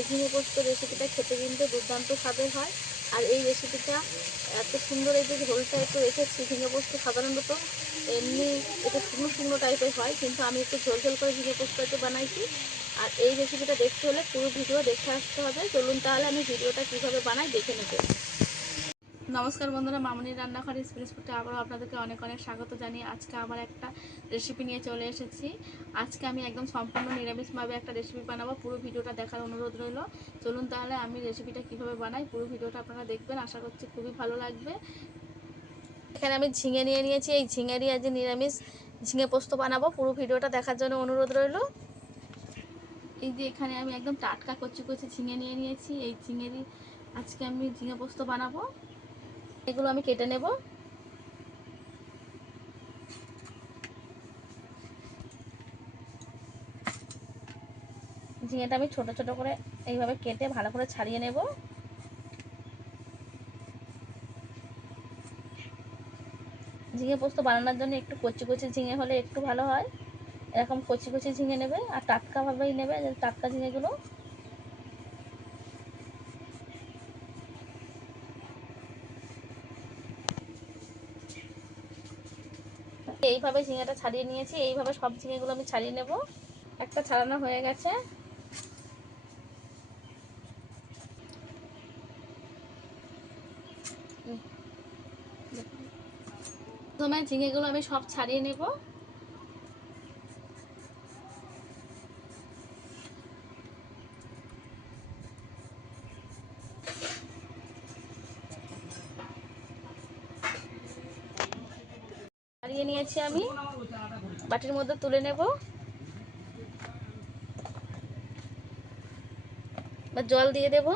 এই ঝিঙে পোস্ত রেসিপিটা খেতে কিন্তু দুর্দান্ত স্বাদের হয়। আর এই রেসিপিটা এত সুন্দর এই যে ঝোলটা একটু রেখেছি, ঝিঙে পোস্ত সাধারণত এমনি একটু শুকনো শুকনো টাইপের হয়, কিন্তু আমি একটু ঝোল ঝোল করে ঝিঙে পোস্ত একটু বানাইছি। আর এই রেসিপিটা দেখতে হলে পুরো ভিডিও দেখে আসতে হবে। চলুন তাহলে আমি ভিডিওটা কীভাবে বানাই দেখে নেবে নমস্কার বন্ধুরা, মামনির রান্নাঘর এক্সপ্রেস ফুটে আবারও আপনাদেরকে অনেক অনেক স্বাগত জানিয়ে আজকে আবার একটা রেসিপি নিয়ে চলে এসেছি। আজকে আমি একদম সম্পূর্ণ নিরামিষভাবে একটা রেসিপি বানাবো, পুরো ভিডিওটা দেখার অনুরোধ রইল। চলুন তাহলে আমি রেসিপিটা কীভাবে বানাই, পুরো ভিডিওটা আপনারা দেখবেন, আশা করছি খুবই ভালো লাগবে। এখানে আমি ঝিঙে নিয়ে নিয়েছি, এই ঝিঙেরই আজ নিরামিষ। ঝিঙে পোস্ত বানাবো, পুরো ভিডিওটা দেখার জন্য অনুরোধ রইল। এই যে এখানে আমি একদম টাটকা কচি কচি ঝিঙে নিয়ে নিয়েছি, এই ঝিঙেরই আজকে আমি ঝিঙে পোস্ত বানাবো। এগুলো আমি কেটে নেব। ঝিঙেটা আমি ছোট ছোট করে এইভাবে কেটে ভালো করে ছাড়িয়ে নেব। ঝিঙে পোস্ত বানানোর জন্য একটু কচি কচি ঝিঙে হলে একটু ভালো হয়। এরকম কচি কচি ঝিঙে নেবে আর টাটকাভাবেই নেবে টাটকা ঝিঙেগুলো। এইভাবে ঝিঙেটা ছাড়িয়ে নিয়েছি, এইভাবে সব ঝিঙেগুলো আমি ছাড়িয়ে নেব। একটা ছাড়ানো হয়ে গেছে। প্রথমে ঝিঙেগুলো আমি সব ছাড়িয়ে নেব। ছাড়িয়ে নিয়েছি আমি। বাটির মধ্যে তুলে নেব। বা জল দিয়ে দেব।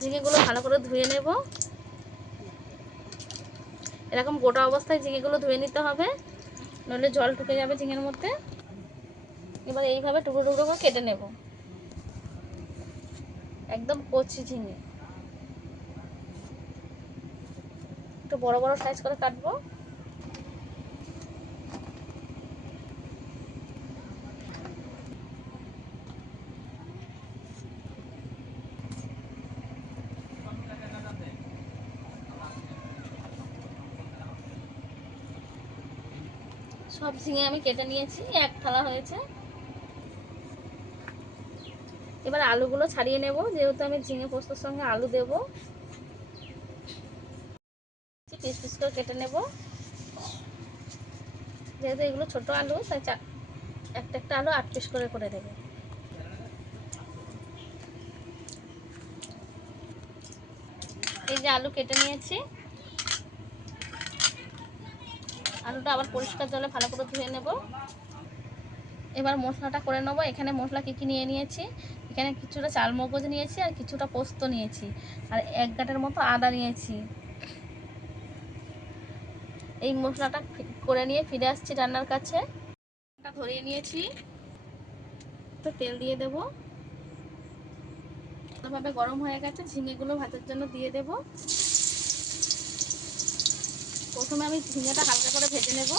ঝিঙেগুলো ভালো করে ধুয়ে নেব। এরকম গোটা অবস্থায় ঝিঙেগুলো ধুয়ে নিতে হবে। নইলে জল ঢুকে যাবে ঝিঙের মধ্যে। এবার এইভাবে টুকরো টুকরো করে কেটে নেব। একদম কচি ঝিঙে। একটু বড় বড় সাইজ করে কাটবো। সব ঝিঙে আমি কেটে নিয়েছি, এক থালা হয়েছে। এবার আলুগুলো ছাড়িয়ে নেব, যেহেতু আমি ঝিঙে পোস্তর সঙ্গে আলু দেব। পিস পিস করে কেটে নেব। যেহেতু এগুলো ছোট আলু, তাই একটা একটা আলু আট পিস করে করে দেবে। এই যে আলু কেটে নিয়েছি। আলুটা আবার পরিষ্কার জলে ভালো করে ধুয়ে নেব। এবার মশলাটা করে নেব। এখানে মশলা কী কী নিয়ে নিয়েছি? এখানে কিছুটা চাল মগজ নিয়েছি আর কিছুটা পোস্ত নিয়েছি। আর এক গাঁটের মতো আদা নিয়েছি। এই মশলাটা করে নিয়ে ফিরে আসছি রান্নার কাছে। ধরিয়ে নিয়েছি। তেল দিয়ে দেবো। ভালোভাবে গরম হয়ে গেছে। ঝিঙেগুলো ভাতের জন্য দিয়ে দেব। প্রথমে আমি ঝিঙেটা হালকা করে ভেজে নেব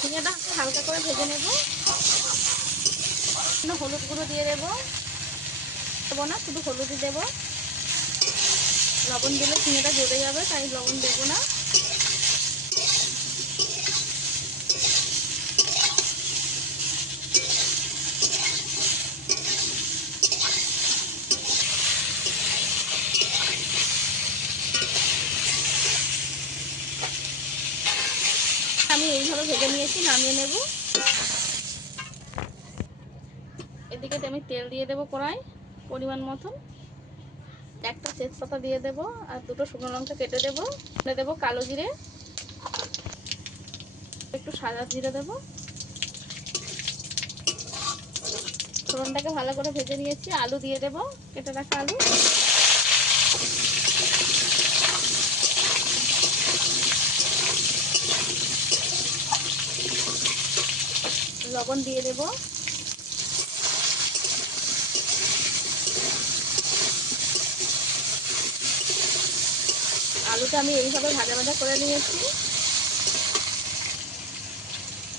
ঝিঙেটা হালকা করে ভেজে নেব। হলুদ গুঁড়ো দিয়ে দেব। দেবো না, শুধু হলুদই দেব। লবণ দিলে চিনিটা জ্বলে যাবে, তাই লবণ দেবো না। আমি এইভাবে ভেজে নিয়েছি, নামিয়ে নেব। এদিকে আমি তেল দিয়ে দেবো কড়াই, পরিমাণ মতন। একটা তেজপাতা দিয়ে দেবো আর দুটো শুকনো লঙ্কা কেটে দেবো দেবো কালো জিরে। একটু সাদা জিরে দেবো। ফোড়নটাকে ভালো করে ভেজে নিয়েছি, আলু দিয়ে দেবো, কেটে রাখা আলু। লবণ দিয়ে দেবো। আলুটা আমি এইভাবে ভাজা ভাজা করে নিয়েছি।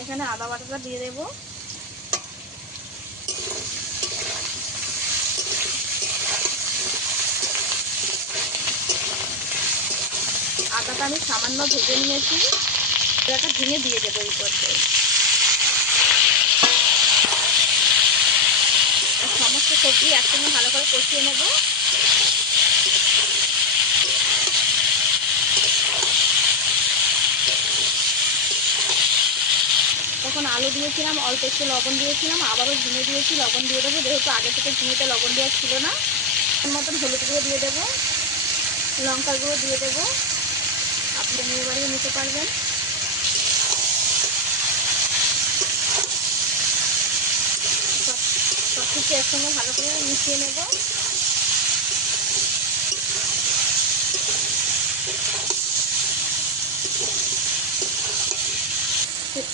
এখানে আদা বাটাটা দিয়ে দেবো। আদাটা আমি সামান্য ভেজে নিয়েছি। এটা ভেঙে দিয়ে দেবো এই করতে সবজি একসঙ্গে ভালো করে কষিয়ে নেব। তখন আলু দিয়েছিলাম, অল্প একটু লবণ দিয়েছিলাম, আবারও ঝিঙে দিয়েছি, লবণ দিয়ে দেবো। যেহেতু আগে থেকে ঝিঙেতে লবণ দেওয়া ছিল না মতন হলুদ গুঁড়ো দিয়ে দেবো লঙ্কা গুঁড়ো দিয়ে দেবো। আপনি নিয়ে বাড়িয়ে নিতে পারবেন। সব কিছু একসঙ্গে ভালো করে মিশিয়ে নেব।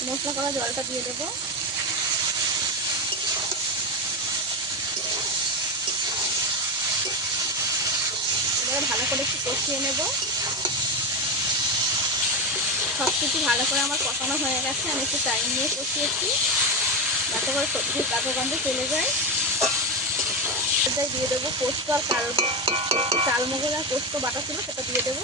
মশলা করা জলটা দিয়ে দেবো। এবারে ভালো করে একটু কষিয়ে নেব। সব কিছু ভালো করে আমার কষানো হয়ে গেছে, আমি একটু টাইম নিয়ে কষিয়েছি। যাতে করে সবজির কাঁচা চলে যায়। এটাই দিয়ে দেবো পোস্ত আর কাল চাল মগজ আর পোস্ত বাটা ছিল, সেটা দিয়ে দেবো।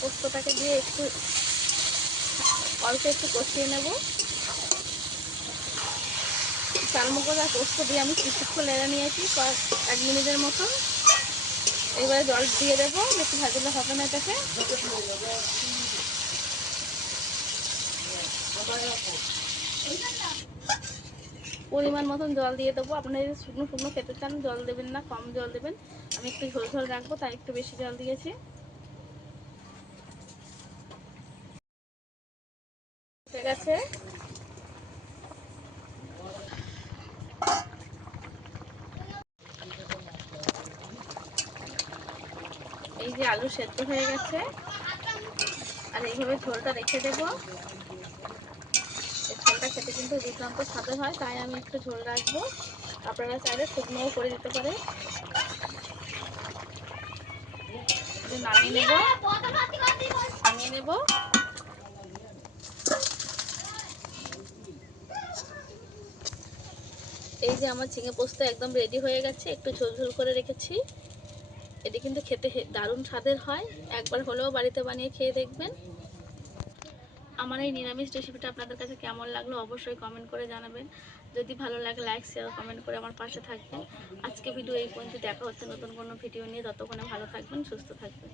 পোস্তটাকে দিয়ে একটু অল্প একটু কষিয়ে নেব। চালমগজ আর পোস্ত দিয়ে আমি কিছুক্ষণ লেড়ে নিয়েছি এক মিনিটের মতো। এবারে জল দিয়ে দেবো, বেশি ভাজলে হবে না এটাকে। পরিমাণ মতন জল দিয়ে দেবো। আপনারা যদি শুকনো শুকনো খেতে চান, জল দেবেন না, কম জল দেবেন। আমি একটু ঝোল ঝোল রাখব, তাই একটু বেশি জল দিয়েছি। আছে এই যে আলু সেদ্ধ হয়ে গেছে। আর এইভাবে ঝোলটা রেখে দেব। ঝোলটা খেতে কিন্তু দুর্দান্ত স্বাদে হয়, তাই আমি একটু ঝোল রাখব। আপনারা চাইলে শুকনোও করে দিতে পারে নামিয়ে নেব। নামিয়ে নেব। এই যে আমার ঝিঙে পোস্ত একদম রেডি হয়ে গেছে, একটু ঝোল ঝোল করে রেখেছি। এটি কিন্তু খেতে দারুণ স্বাদের হয়। একবার হলেও বাড়িতে বানিয়ে খেয়ে দেখবেন। আমার এই নিরামিষ রেসিপিটা আপনাদের কাছে কেমন লাগল অবশ্যই কমেন্ট করে জানাবেন। যদি ভালো লাগে লাইক শেয়ার কমেন্ট করে আমার পাশে থাকবেন। আজকে ভিডিও এই পর্যন্ত। দেখা হচ্ছে নতুন কোনো ভিডিও নিয়ে। ততক্ষণে ভালো থাকবেন, সুস্থ থাকবেন।